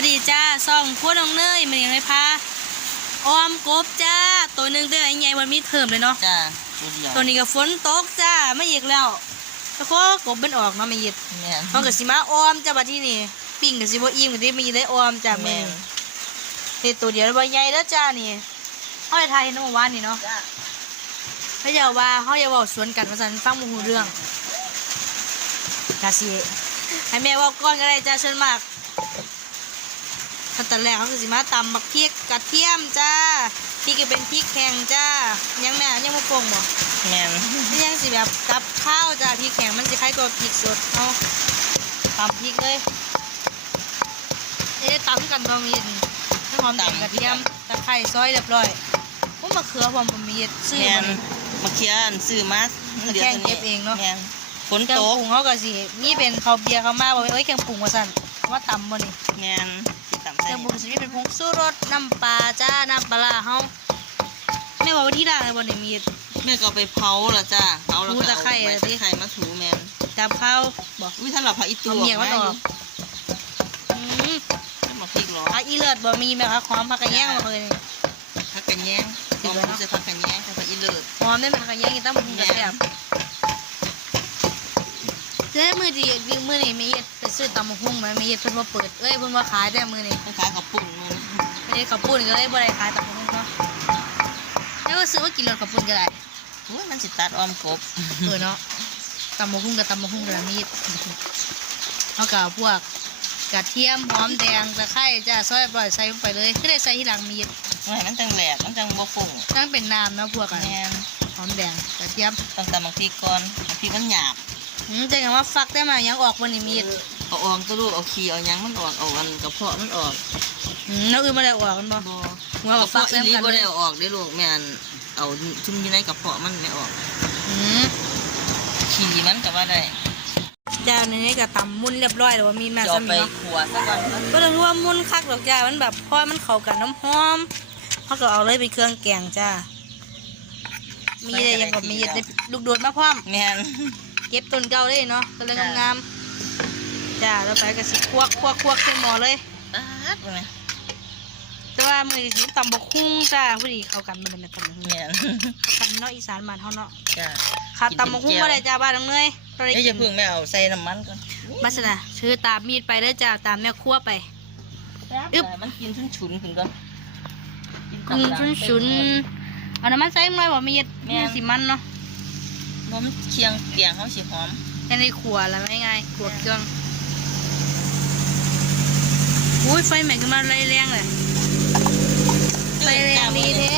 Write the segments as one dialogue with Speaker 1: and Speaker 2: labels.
Speaker 1: วัสดีจ้าซ่องพวกน้องเนยมันยังไงพาออมกบจ้า ตัวหนึ่งเด้อไอ้ใหญ่วันมีเทอมเลยเนาะ
Speaker 2: จ้าตัวเดียว
Speaker 1: ตัวนี้ก็ฝนตกจ้าไม่อีกแล้วแล้วก็กบมันออกเนาะไม่หยิด
Speaker 2: แม่น
Speaker 1: เขาก็สิมาออมจ้าบัดที่นี่ปิ้งกับสิบ่อิ่มกับที่มีได้ออมจ้าแม่
Speaker 2: แม่น
Speaker 1: เฮ็ดตัวเดียวแล้วบ่ใหญ่แล้วจ้านี่เฮาได้ทายเห็นเมื่อวานนี่เนาะ
Speaker 2: จ้า
Speaker 1: เขาจะว่าเขาจะเว้าสวนกันว่าซั่นฟังบ่ฮู้เรื่องกะสิให้แม่เว้าก่อนก็ได้จ้าเชิญมาก ขั้นตอนแรกเขาคือสิมาตำบักพริกกระเทียมจ้าพริกก็เป็นพริกแข็งจ้ายังแม่ยังบ่ปรุงบ่
Speaker 2: แม่น
Speaker 1: นี่ยังสิแบบกับข้าวจ้าพริกแข็งมันสิคล้ายกับพริกสดเอาตำพริกเลยเอ๊ะตำกันบ่มีน้ำหอมแดงกระเทียมตะไคร้ซอยเรียบร้อยพวกมะเขือพร้อมบ่มีซื้อ
Speaker 2: แม่
Speaker 1: บ่
Speaker 2: น
Speaker 1: นี่
Speaker 2: มาเคียนซื้อมา
Speaker 1: แต่แกงเก็บเองเนาะ
Speaker 2: แม่นฝน
Speaker 1: เครื่อ
Speaker 2: ต
Speaker 1: ง
Speaker 2: ก
Speaker 1: ปรุงเขาก็สิมีเป็นข้าวเบียร์เขามาบอกว่าเอ้ยเครื่องปรุงว่าสั่นว่าตำบ่นี่
Speaker 2: แม่น สิตำ
Speaker 1: เค
Speaker 2: ใส่
Speaker 1: รื่องปรุงสิมีเป็นผงชูรสน้ำปลาจ้า น้ำปลาร้าเฮาแม่บอกว่าที่ร้านเลยบ่นี่มี
Speaker 2: แม่ก็เอาไปเผาแล้วจ้าเผาแล้ว
Speaker 1: ถู
Speaker 2: ก็
Speaker 1: ตะ
Speaker 2: เอา
Speaker 1: ไคร้
Speaker 2: ใบ
Speaker 1: อะ
Speaker 2: ตะ
Speaker 1: สิ
Speaker 2: ไคร้มาถูแม่น
Speaker 1: จับข้าวบอก
Speaker 2: อุ้ยท่านเราผักอีตัว
Speaker 1: เอาเมียมันออกอืม
Speaker 2: ท่านมาพริกหรอ
Speaker 1: ผักอีเลิศบ่มีแม่ผักหอมผักกระแยงบ่เคยนี่
Speaker 2: ผักกันแยง
Speaker 1: สิ
Speaker 2: หอม
Speaker 1: เลยเนาะ
Speaker 2: รู้สึกผักกันแยงผักอีเลิศ
Speaker 1: หอมได้ไหมผักกระแยงกินตั้งหุงกระแซ่บเจ้มือดีดีมือนี่มีเฮ็ดไป ซื้อตำบักหุ่งมามีเฮ็ดเพิ่นบ่เปิดเอ้ยเพิ่นบ่ขายแต่มื้อนี้
Speaker 2: คล้ายๆกับปุ่นมัน
Speaker 1: ไม่ได้ขับปุ่นก็เลยบ่ได้ขายตำบักหุ่งเนาะแล้วก็ซื้อว่ากินรถขับปุ่นก็ได้
Speaker 2: อุ้ยมันสิตัดออมกบ
Speaker 1: เออเนาะตำมะฮุ่งกับตำมะฮุ่งระมีดเอากับพวกกระเทียมหอมแดงตะไคร้จ้าซอยปล่อยใส่ลงไปเลยก็ได้ใส่ที่หลังมีด
Speaker 2: ไม่ให้มันจังแหลกมันจังบ่ฟุ้ง
Speaker 1: ตั้งเป็นน้ำเนาะพวกอัน
Speaker 2: แม่น
Speaker 1: หอมแดงกระเทียม
Speaker 2: ต้องตำบางทีก่อนบางทีมันหยาบ
Speaker 1: อืมจะกันว่าฟักได้มายังออกวันนี้มีด
Speaker 2: เอาออกตัวลูกเอาขี้เอาหยังมันออกเอาอันกระเพาะมันออก
Speaker 1: อืมแล้วอื่นมาได้ออกกันบ่
Speaker 2: บ่
Speaker 1: หัวกับ
Speaker 2: ก
Speaker 1: ฟั
Speaker 2: ระ
Speaker 1: ก
Speaker 2: เพาะ
Speaker 1: เต็
Speaker 2: อี
Speaker 1: ม
Speaker 2: หลี
Speaker 1: กัน
Speaker 2: บ่
Speaker 1: เล
Speaker 2: ได้
Speaker 1: ย
Speaker 2: เอาออกได้ลูกแม่นเอาชุ่มอยู่ในกระเพาะมันไม่ออก
Speaker 1: อืม
Speaker 2: ขี้มันก็ว่าได้
Speaker 1: จ้าในนี้ก็ตำมุนเรียบร้อยแล้วว่ามีแม่
Speaker 2: จะเอา
Speaker 1: ซ้ำ
Speaker 2: ไป
Speaker 1: เนาะ
Speaker 2: ขัวซะก่อน
Speaker 1: ก็ต้องรู้ว่ามุนคักดอกจ้ามันแบบพอมันเข้ากันน้ำหอมเขาก็เอาเลยเป็นเครื่องแกงจ้ามีอะไรยังก็มีได้ลูกโดดมาพร้อม
Speaker 2: แม่น
Speaker 1: เก็บต้นเก่าเลยเนาะก็เลย
Speaker 2: จ้ะ
Speaker 1: งามๆ จ้าแล้วไปก็สิควักควักควักขึ้นหมอเลย
Speaker 2: ตัดไปไหม
Speaker 1: แต่ว่ามือนี้ตำบกคุ้งจ้าพอดีเข้ากันมันเป็นตำบกคุ้ง
Speaker 2: แม่น
Speaker 1: เข้ากันเนาะอีสานบ้านเฮาเนาะ
Speaker 2: จ้า
Speaker 1: ขาดตำบกคุ้งบ่ได้จ้าบ้านน้องเนยเราได้
Speaker 2: เอ้ย
Speaker 1: กิ
Speaker 2: อย่านเพิ่งแม่เอาใส่น้ำมันก่อน
Speaker 1: มาสนะชื่อตามมีดไปเด้อจ้าตามแม่ครัวไปอึ๊บ
Speaker 2: มันกินฉุนๆขึ้นก่อน
Speaker 1: กึ่งชุนชุนๆเอาน้ำมันใส่หน่อยบ่มีดมีดสิมันเนาะ
Speaker 2: บ่มันเคียงเกียงเขาสิหอม
Speaker 1: แค่ในครัวแล้วไม่ง่ายครัวเครื่อง อุ้ยไฟแม่งขึ้นมาไล่แรงเลยไฟแรงดีแท้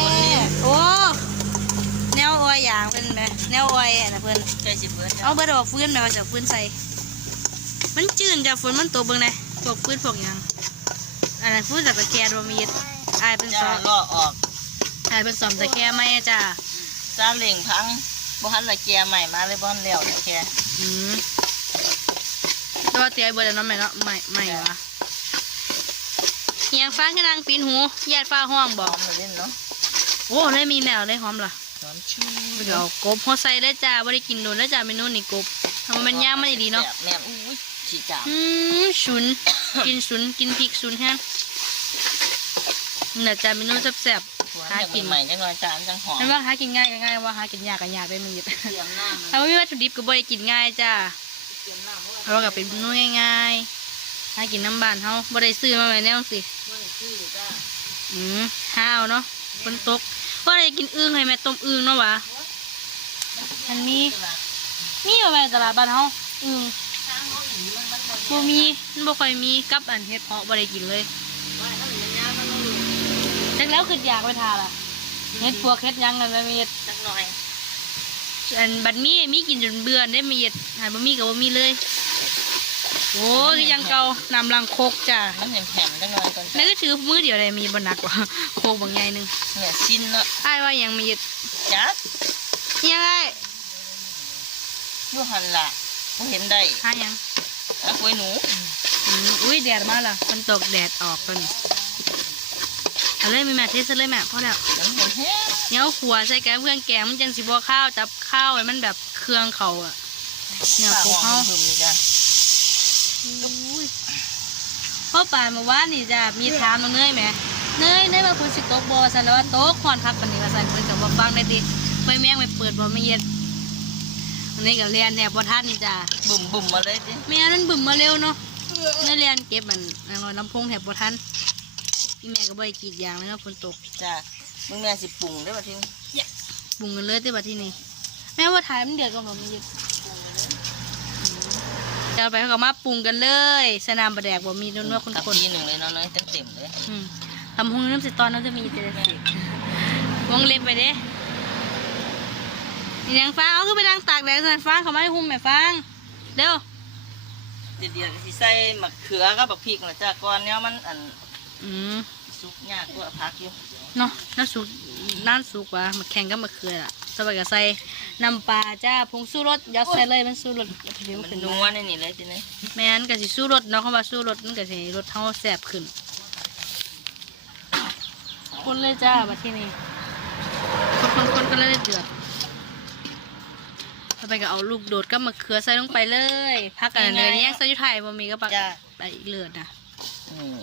Speaker 1: โอ้แนวออยอย่างเป็นไหมแนวออยอะนะเพื่อน
Speaker 2: ใจสิเบิด
Speaker 1: เอาเบิดเอาฟื้นไหมว่าจะฟื้นใส่ มันจืดจากฝนมันตกเบิ่งเลยพวกฟื้นพวกหยังอันนั้นฟื้นจากตะแคร์บ่มีอายเป็นซ
Speaker 2: จ้า
Speaker 1: อม
Speaker 2: ล่อออก
Speaker 1: อายเป็นซอมตะแคร์ไหมจ้า
Speaker 2: ซาเล่งพังบ่ทันละแกใหม่มาเลยบ่ทันแล้วแก
Speaker 1: อืมแต่ว่าเตียเบิดแล้วเนาะแม่เนาะใหม่ใหม่วะ เฮียงฟ้าขึ้นนางปีนหูญาติฟ้าห้อง
Speaker 2: ห
Speaker 1: บอ
Speaker 2: อก มเลยเล่นเนาะ
Speaker 1: โอ้เลยมีแมวเลยหอมล่ะ
Speaker 2: หอมชู
Speaker 1: เดี๋ยวกบหัวใส่ได้จ้าไม่ได้กินโดนแล้วจ้าเมนูนี่กบทำมันย่างไม่ดีเนาะ
Speaker 2: แม่นอุ้ยฉีกจับ
Speaker 1: อืมฉุน กินฉุนกินพริกฉุนแฮนนี่แหละจ้าเมนูแซ่บ
Speaker 2: หัว
Speaker 1: ๆหา
Speaker 2: เนี่ย
Speaker 1: กิน
Speaker 2: ใหม่จังหน่อยจานจังหอม
Speaker 1: ไม่ว่าหากินง่ายก็ง่ายว่าหากินยากก็ยากได้มันหยุด
Speaker 2: เตรียมน้ำมัน
Speaker 1: ถ้าไม่มีวัตถุดิบก็บ่ได้กินง่ายจ้า
Speaker 2: เตรียมน้ำเพราะว่า
Speaker 1: เพราะว่าก็เป็นเมนูง่ายๆหากินน้ำบานเฮาบ่ได้ซื้อมาไว้แนวสิ
Speaker 2: บ่ได้ซื้อจ้า
Speaker 1: อืมห้าวเนาะฝนตกว่าได้กินอึ่งให้แม่ต้มอึ่งเนาะวะอันนี้นี่ว่าแม่ตลาดบ้านเฮาอึ่ง
Speaker 2: ทางเขาอีมันมันบ่
Speaker 1: บ่มีมันบ่ค่อยมีกับอันเฮ็ดเพาะบ่ได้กินเลย
Speaker 2: ว่าถ้ามันยาวมันต้องรู้
Speaker 1: จักแล้วคืออยากไปทาล่ะเฮ็ดพวกเฮ็ดหยังนั่นแม่มีเฮ็ด
Speaker 2: จักหน่อย
Speaker 1: อันบัดมีมีกินจนเบื่อได้มีเฮ็ดหาบ่มีก็บ่มีเลย โอ้ยคือยังเก่านำลังโคกจ้ะ
Speaker 2: มันแผ่นๆจังหน่อยก่อน
Speaker 1: แม่
Speaker 2: จ้ะ
Speaker 1: ก็ถือมือเดียวได้มีบ่หนักกว่าโคกบางใหญ่หนึง
Speaker 2: เนี่ยชิ้นเนาะ
Speaker 1: อ้ายว่ายังมีเฮ็ด
Speaker 2: จัก
Speaker 1: ยังไง
Speaker 2: อยู่หันละบ่เห็นได้
Speaker 1: หายัง
Speaker 2: นักไว้หนู
Speaker 1: อืมอุ้ยแดดมาและมันตกแดดออกตัวนี้เอาเลยมีแม่เทสเลยแม่พอแล้ว
Speaker 2: มันเห็นแท้
Speaker 1: เนี้ยขัวใส่แกงเพื่อนแกงมันจังสิบ่ข้าวจับข้าวให้มันแบบเครื่องเขาอะเนี่ย
Speaker 2: ข้า
Speaker 1: คลุก
Speaker 2: ห้
Speaker 1: เขา พออปานเมื่อวานนี่จ้ะมีถามน้องเนยไหมเนยเนยว่าคุณสิตกบ่ซั่นแล้วว่าตกคอนคักปานนี้ว่าซั่นเพิ่นก็บ่ฟังได้ติไปแม่งไปเปิดบ่ไม่เย็นอันนี้ก็เรียนแหนบบ่ทันจ้ะ
Speaker 2: บุ่มบุ่มมาเลยสิ
Speaker 1: แม่นั้นบึ้มมาเร็วเนาะเนยเรียนเก็บมันอันน้อยน้ำพงแถบบ่ทันอีแม่ก็บ่ได้กรีดยางเลยเนาะฝนตก
Speaker 2: จ้ามึงแม่สิปรุงได้ป่ะทีนี้
Speaker 1: ปรุงกันเลยติบัดที่นี่แม่ว่าถ่ายมันเดือดก่อนบ่ไม่เย็น จะเอาไปเขาก็มาปรุงกันเลยสนามบะแดกบ่มีนวดๆคน
Speaker 2: กับ
Speaker 1: คน
Speaker 2: ทีหนึ่งเลยเนาะเลยเต็มเต็มๆเลย
Speaker 1: อืมทำหงน้ำสิตอนนั้นจะมีแต่สิวงเล็บไปเด้นี่นางฟ้าเอาขึ้นไปนางตากแดดสันฟ้าเขาไม่ให้หุ้มแม่ฟ้างเร็ว
Speaker 2: เดี๋ยวเดี๋ยวก็สิใส่มะเขือกับบักพริกนะจ้าก่อนเนี่ยมันอัน
Speaker 1: อืม
Speaker 2: สุกยากกว่าพักอยู่
Speaker 1: เนาะน้ำสุกน้ำสุกว่ะมาแข่งกับมะเขือล่ะ สบายกับใส่น้ำปลาจ้าผงสู้รสยัดใส่เลยมันสู้รสเดี๋ยว
Speaker 2: มั
Speaker 1: มันนขึ้น
Speaker 2: นั
Speaker 1: นั
Speaker 2: ว
Speaker 1: ว
Speaker 2: ในนี่เลยทีนี้
Speaker 1: แม่นก็สิสู้รสเนาะคำว่าสู้รสมันก็สิรสเท่าแสบขึ้นคนเลยจ้าบัดที่นี่คนคนคนก็เลยเดือดต่อไปก็เอาลูกโดดกับมะเขือใส่ลงไปเลยพักกันเลยแยกใส่อยุไทยบ่มีก็ปัก
Speaker 2: จ้า
Speaker 1: ไปอีกเลือดนะ
Speaker 2: อืม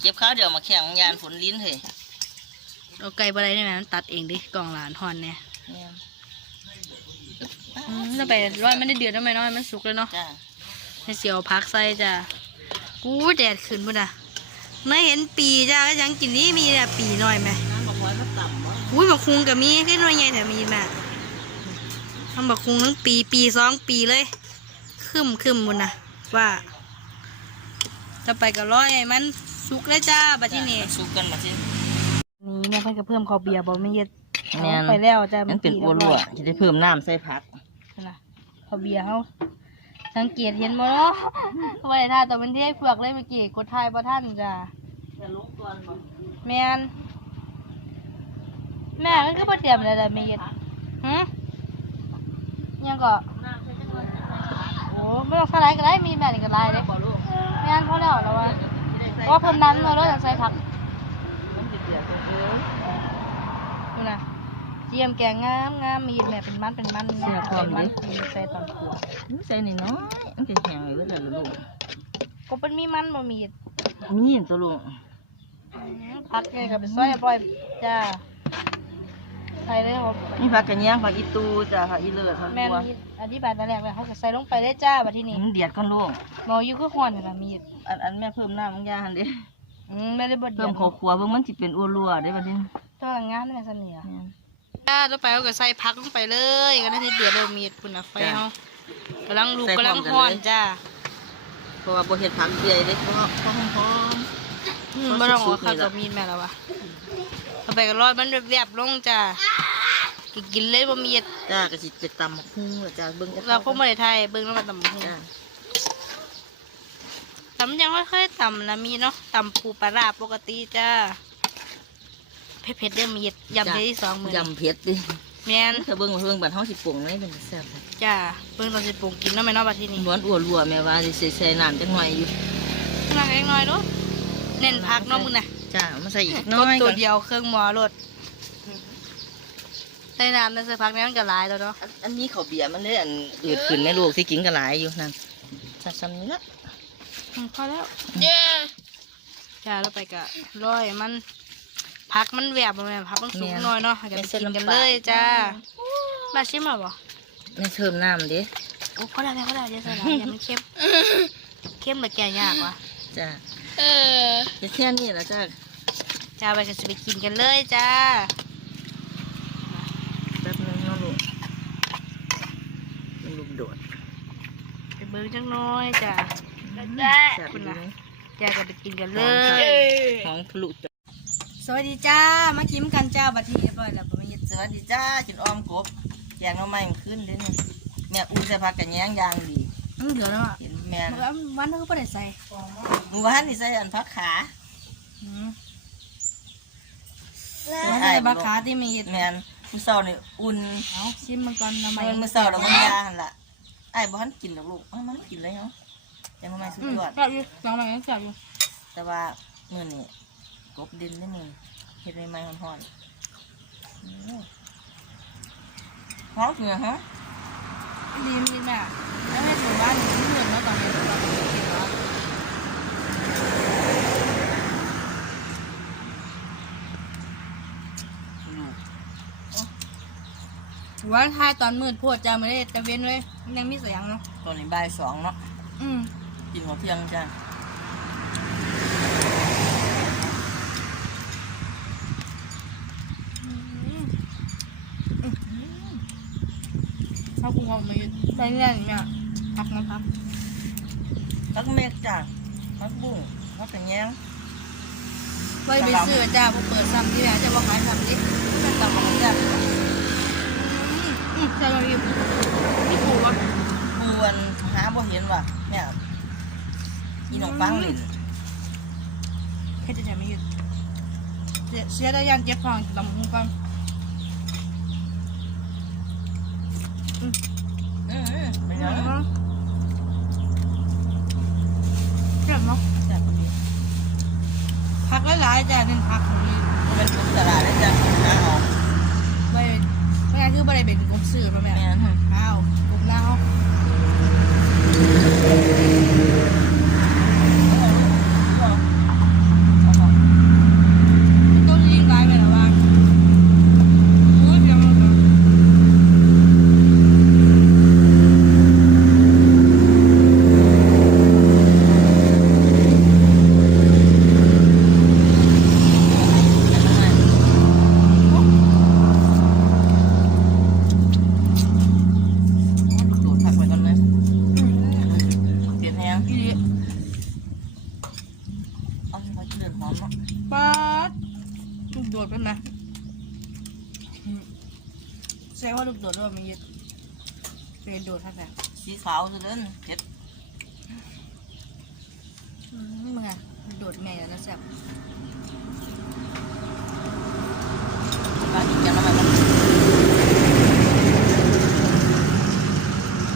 Speaker 2: เก็บข้าวเดี๋ยวมาแข่งยานฝนลิ้นเถอะ
Speaker 1: เอาไก่บ่ได้ได้ไหมมันตัดเองดิกล่องหลานฮอนเนี่ย
Speaker 2: เนี่ย
Speaker 1: อืมแล้วไปร้อยมันได้เดือดทำไมน้อยมันสุกแล้วเนาะ
Speaker 2: จ้า
Speaker 1: ให้เสียวพักใส่จ้ะกูแดดขึ้นพุ่นอะไม่เห็นปีจ้าก็ยังกินนี่มีแต่ปีหน่อยไหม
Speaker 2: น้ำบักหอยมันต่ำบ่
Speaker 1: อุ้ยบักคุงกับมีขึ้นหน่วยใหญ่แต่มีแม่ทำบักคุงทั้งปีปีสองปีเลยคึมคึมบุญนะว่าจะไปกับร้อยไอ้มันสุกเลยจ้าบัดที่นี่
Speaker 2: สุกกันมาสิ
Speaker 1: นี่แม่เพิ่นก็เพิ่มข้าวเบียร์บ่ไม่เย็ด
Speaker 2: แม่น
Speaker 1: ไปแล้วจ้า
Speaker 2: มันเป็นอัวรั่วจะได้เพิ่มน้ำใส่ผัก
Speaker 1: นะข้าวเบียร์เฮาสังเกตเห็นบ่เนาะว่าได้ท่าแต่เป็นที่ให้เปลือกเลยเมื่อกี้กดทายบ่ท่านจ้า
Speaker 2: จะลุกตัวบ่
Speaker 1: แม่นแม่ก็คือบ่เตรียมเลยล่ะไม่เย็ดหึยังก็โอ้ไม่ต้องใส่ไรก็ได้มีแม่นี่ก็ได้เด้
Speaker 2: บ่ลูก
Speaker 1: ไม่งั้นพอแล้วแต่ว่าเพราะว่าเพิ่นนั้นเราต้องใส่ผัก
Speaker 2: มันสิเปียกเยอะ
Speaker 1: ดูนะ เจียมแกงงามงามมีแม่เป็นมันเป็นมันแม่เป็นมันใส่ตอนขัว
Speaker 2: มันใส่นิดน้อยมันจะแห้งเลยเด้อลูก
Speaker 1: ก็เป็นมีมันบ่มี
Speaker 2: มีตัวลูก
Speaker 1: ผักไงกับเป็นซอยปล่อยจ้าใส่เลยครับ
Speaker 2: มีผักกระเนียงผักอีตูจ้ะผักอีเลิศผัก
Speaker 1: แม่
Speaker 2: บัว
Speaker 1: มีอธิบายตอนแรกเลยเขาก็ใส่ลงไปได้จ้าบัดทีนี้
Speaker 2: มันเดียดก่อนลูก
Speaker 1: หมออยู่คือฮ้อนนี่ล่ะมีด
Speaker 2: อันอันแม่เพิ่มน้ำมันยาหันเด้
Speaker 1: อืมไม่ได้บ่เดี
Speaker 2: เพิ่
Speaker 1: ย
Speaker 2: ม
Speaker 1: ว
Speaker 2: ข้าวคั่วเบิ่งมันสิเป็นอ้วนรัวได้บัดนี้
Speaker 1: ตัวงานแม่เสน่ห์
Speaker 2: แม่น
Speaker 1: จ้าต่อไปเราก็ใส่ผักลงไปเลยก็ได้ที่เดือดเริ่มมีดปุ่นนะไฟเฮากำลังลูกกำลังฮ้อนจ้า
Speaker 2: เพราะว่าบ่เฮ็ดผักเปียเด้เพราะเพราะหอม
Speaker 1: อืมบ่ต้องเอาข้าวกับมีดแม่แล้ววะต่อไปก็รอดมันแวบๆลงจ้ากินกินเลยบ่มีด
Speaker 2: ๆจ้าก็สิไปตำบักหุ่งแล้วจ้าเบิ่งจะ
Speaker 1: เราคงบ่ได้ไทยเบิ่งแล้วก็ตำบักหุ่ง
Speaker 2: จ้า
Speaker 1: ตำยังค่อยๆตำนะมีเนาะตำปูปลาร้าปกติจ้า เผ็ดๆเด้อมีดยำเทที่สองมื้อยำ
Speaker 2: เผ็ดดิ
Speaker 1: แม่น
Speaker 2: ถ้าเบิ่งว่าเบิ่งบัดเฮาสิปรุงได้เป็นแซ่บ
Speaker 1: จ้าเบิ่งตอนสิปรุงกินเนาะแม่เนาะบัดทีนี้
Speaker 2: ม้วนอ้วนรัวแม่ว่าสิใส่ใส่น้ำจักหน่อยอยู่
Speaker 1: นั่งเล็กน้อยเนาะเน้นผักเนาะมึงน่ะ
Speaker 2: จ้าเอามาใส่อีก
Speaker 1: ก
Speaker 2: น้อบย
Speaker 1: ตั
Speaker 2: ก่
Speaker 1: ว
Speaker 2: อน
Speaker 1: เดียวเครื่องหมอรถใส่น้ำในเสื้อพักนี้มันก็หลายแล้วเนาะ
Speaker 2: อันอันนี้ข้าวเบียร์มันเลยอันอืดขึ้นแม่ลูกที่กินก็หลายอยู่นั่นจัดซ้ำนี้ละ
Speaker 1: อืมพอแล้ว เย้จ้าแล้วไปกะร้อยมัน พักมันแหวบมันพักมันสุกหน่อยเนาะเดี๋ยวไปกินกันเลยจ้ามาชิมหรอบ่
Speaker 2: ไม่เพิ่มน้ำดิ
Speaker 1: โอ้พอแล้วพอแล้วอย่าใส่น้ำอย่ามันเค็มเข้มแบบแก่ยากว่ะ
Speaker 2: จ้าเออแค่นี้ละจ้า
Speaker 1: จ้าไปก็จะไปกินกันเลยจ้า
Speaker 2: แป๊บนึงเนาะลูกมันลูกโดด
Speaker 1: ไปเบิ้งจังน้อยจ้า
Speaker 2: แซ่บ
Speaker 1: คุณ
Speaker 2: ดี
Speaker 1: น่ะ
Speaker 2: ไหม
Speaker 1: จ้าก็ไปกินกันเล
Speaker 2: หอม
Speaker 1: ย
Speaker 2: ค่ะหอมทะลุจ้ะ
Speaker 1: สวัสดีจ้า มากินกันจ้าบัดนี้เรียบร้อยแล้วบ่มี
Speaker 2: สวัสดีจ้ากินอ้อมกบแกงหน้ำไม้มันขึ้นเด้เนี่ยแม่อุ่นใส่ผักกระแยงยางดี
Speaker 1: อืมเดี๋ยวแล้วอะ
Speaker 2: เห็นแม่
Speaker 1: มันก็วันนึงก็บ่ได้ใส่
Speaker 2: หมู่บ้านนี่ใส่อันผักขา
Speaker 1: อืมแล้วใส่บาขาที่มี
Speaker 2: แม่นมื้อเช้านี่อุ่น
Speaker 1: เอาชิมมันก่อนทำไม
Speaker 2: มันมื้อเช้าแล้วมันยาหั่นล่ะไอ้ายบ่ทันกินหรอกลูกเอ้ามันกินเลยเนาะแกงหน้ำไม้สุด
Speaker 1: อืม
Speaker 2: ยอด
Speaker 1: จับอยู่สองใบยังจับอยู่
Speaker 2: แต่ว่ามื้อนี้ กบดินนี่หนึ่งเห็ดใหม่ๆห่อนๆหอมเหนือฮะ
Speaker 1: ดินดินอะแล้วให้ถือว่าดินเหนื่อยแล้วตอนนี้ไม่กินแล้วว่าถ่ายตอนมืดพวดจะไม่ได้ตะเวนเลยยังมีเสียงเนาะ
Speaker 2: ตอนนี้บ่ายสองเนาะ
Speaker 1: อืม
Speaker 2: กินหัวเทียงจ้า
Speaker 1: คุณเอามาได้เรื่องเนี่ยพักนะพัก
Speaker 2: พักเมกจ้ะพักบุ้งพักกระแยง
Speaker 1: ไว้ไปซื้อจ้าพอเปิดซ้ำที่แม่จะบอกขายซ้ำดิ
Speaker 2: เป็นตำบักจ้ะ
Speaker 1: อืมใช่เลยพี่ปู่วะ
Speaker 2: ปูอันหาบ่เห็นว่ะเนี่ยอีน้องฟังเล่น
Speaker 1: เฮ็ดจะไหนไม่หยุดเสียเสียได้ยังเจ็บท้องลำหูก่อน
Speaker 2: อืมอืมเป็ นยัง
Speaker 1: เจ็บเนาะ
Speaker 2: จ้ะคนนี้
Speaker 1: พักหลายๆจ้าเป็นพักของนี้
Speaker 2: มันเป็นทุกตลาดเลยจ้ะหาออก
Speaker 1: ไม่ไม่ใช่คือไม่ได้เป็นกลุ่มสื่อป่ะแม่
Speaker 2: แม่น
Speaker 1: อ้าวกลุ่มแล้วต้องยิงร้ายไปหรอวะอุ้ยเดี๋ยวมันก่อน
Speaker 2: ดูดผักไปก่อนเลยเปลี่ยนแหง
Speaker 1: อีนี่
Speaker 2: เอาไปเลือดหอมเนาะ
Speaker 1: ป๊าดลูกโดดเป็นไหมอืมแสดงว่าลูกโดดด้วยมันยึด เป็นโดดท่าไหน
Speaker 2: สีขาวจะเล่นเจ็ด
Speaker 1: อืมมึงอะโดดแม่แล้วนะแซ่บ
Speaker 2: ปลาอีกอย่างละมัน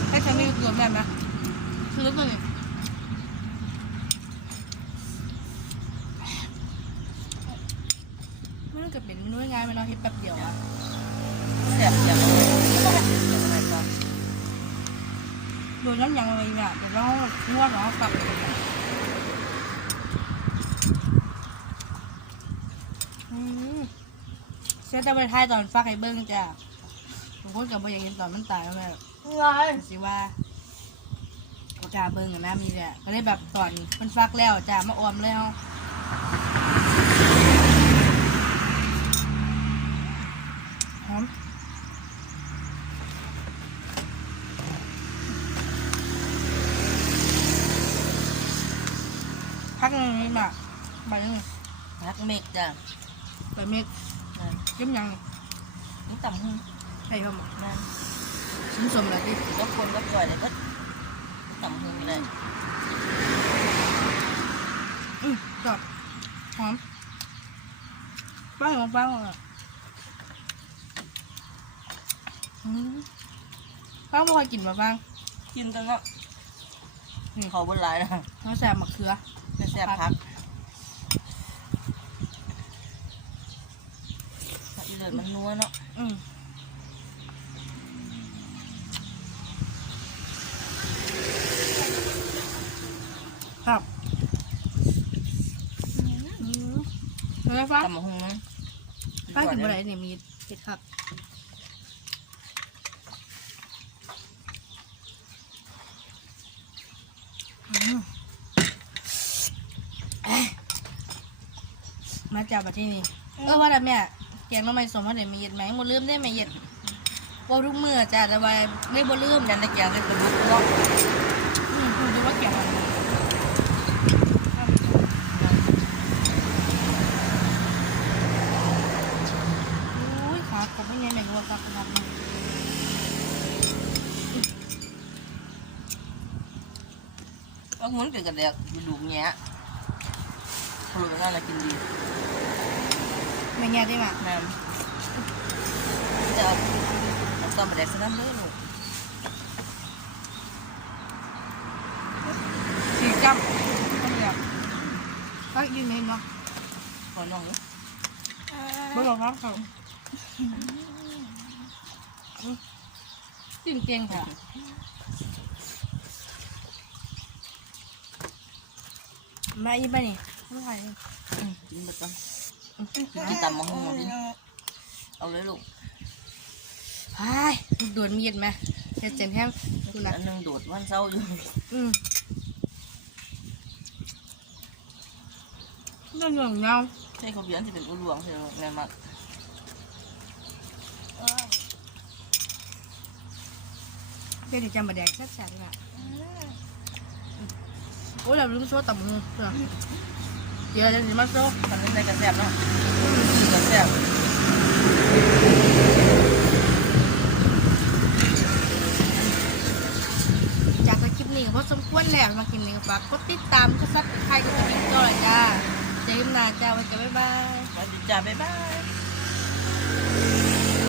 Speaker 1: ให้ฉันไม่ลูกโดดแม่ไหมคือลูกตัวนี้ไม่รู้จะเป็นเนื้อง่ายไหมเนาะเฮ็ดแป๊บเดียวอะ
Speaker 2: แซ่บอย่างอะไรก็
Speaker 1: โดนน้ำยังอะไรเนี่ยเดี๋ยวเรานวดเนาะปรับอืมเสียแต่ไปทายตอนฟักไอ้เบิ้งจ้ะบางคนกับบ่อยากเห็นตอนมันตายแล้วแม่
Speaker 2: ไง
Speaker 1: สิว่าก็จ้าเบิ้งอะนะมีเนี่ยก็เลยแบบตอนมันฟักแล้วจ้ามาออมแล้วห พักหนึงนี่มาใบหนึง
Speaker 2: พักเมกจ้ะ
Speaker 1: ใบเม็ด
Speaker 2: นั่น
Speaker 1: จิ้มยัง
Speaker 2: นี่ต่ำหุ่น
Speaker 1: ใส่เข้ามา
Speaker 2: นั่น
Speaker 1: ชิ้นสมเลยดิ
Speaker 2: ก็คนก็ปล่อยเลยก็ต่ำหุ่นเลย
Speaker 1: อืมจบหอมป้าของป้าอะอืมป้าไม่ค่อยกินมาบ้าง
Speaker 2: กินกันเนาะนี่เขาบนหลายนะ
Speaker 1: น้องแซมมะเขือ
Speaker 2: เป็น แซ่บพักอีเลยมันนัวเนาะ
Speaker 1: อืมครับอืมเฮ้ยฟ้า
Speaker 2: ต่ำหุ่นนะ
Speaker 1: ป้ากินอะไรเนี่ยมีเผ็ดครับอืมเอ้ย มาจากประเทศนี้เออว่าแต่แม่แกงน้ำมันสมว่าเดี๋ยวมีเย็ดไหมหมดลืมได้ไหมเย็ดว่าทุกมือจ้ะแต่ว่าไม่บ่ลืม
Speaker 2: ยันในแกงเป็นกระดูกเนาะ
Speaker 1: อืมคุณดูว่าแกงอะไรโอ้ยขากับไม่ไงแม่งว่ากับขนาดนั้น
Speaker 2: เอาหมุนเป็นกระเดกกระดูกแงะพลูกนั่นแหละกินดี
Speaker 1: ไม่แง่ได้ไหม
Speaker 2: น้ำจะเอาตอนมาแดกสนั่นเลยลูก
Speaker 1: สี่จับก็เดียวก็ยืนนี่เนาะ
Speaker 2: ขอน้องลูก
Speaker 1: บ่หลอกครับเขาจริงเก่งค่ะแม่ยิ้มไปนี่ไม่ไหวเลย
Speaker 2: อืมกินไปก่อน กินตำมะฮุ่งดิเอาเลยลูก
Speaker 1: ไอ้ยลูกโดนมีดไหมเฮ็ดเจ็บแห้งดูนะ
Speaker 2: อันหนึงโดดวันเสาร์อยู่
Speaker 1: อืมเรื่องอย่างเงา
Speaker 2: ใช่เขาเบียนที่เป็นอุหลวงใช่ไหมแม่มัก
Speaker 1: เดี๋ยวดิจำมาแดงแซ่บๆดีกว่าโอ้ยเราลืมโซ่ตับมือเพื่อ เดี๋ยวเดี๋ยวสิมาโซ่
Speaker 2: มันเป็นในกระแสบเนาะกระแสบ
Speaker 1: จากคลิปนี้ก็พอสมควรแล้วมาคลิปนี้ก็ฝากกดติดตามกดซับสไครต์กดกระดิ่งจ้าเลยจ้าเจอกันนาจ้าวันจ้าบ๊ายบาย
Speaker 2: สวัสดีจ้าบ๊ายบาย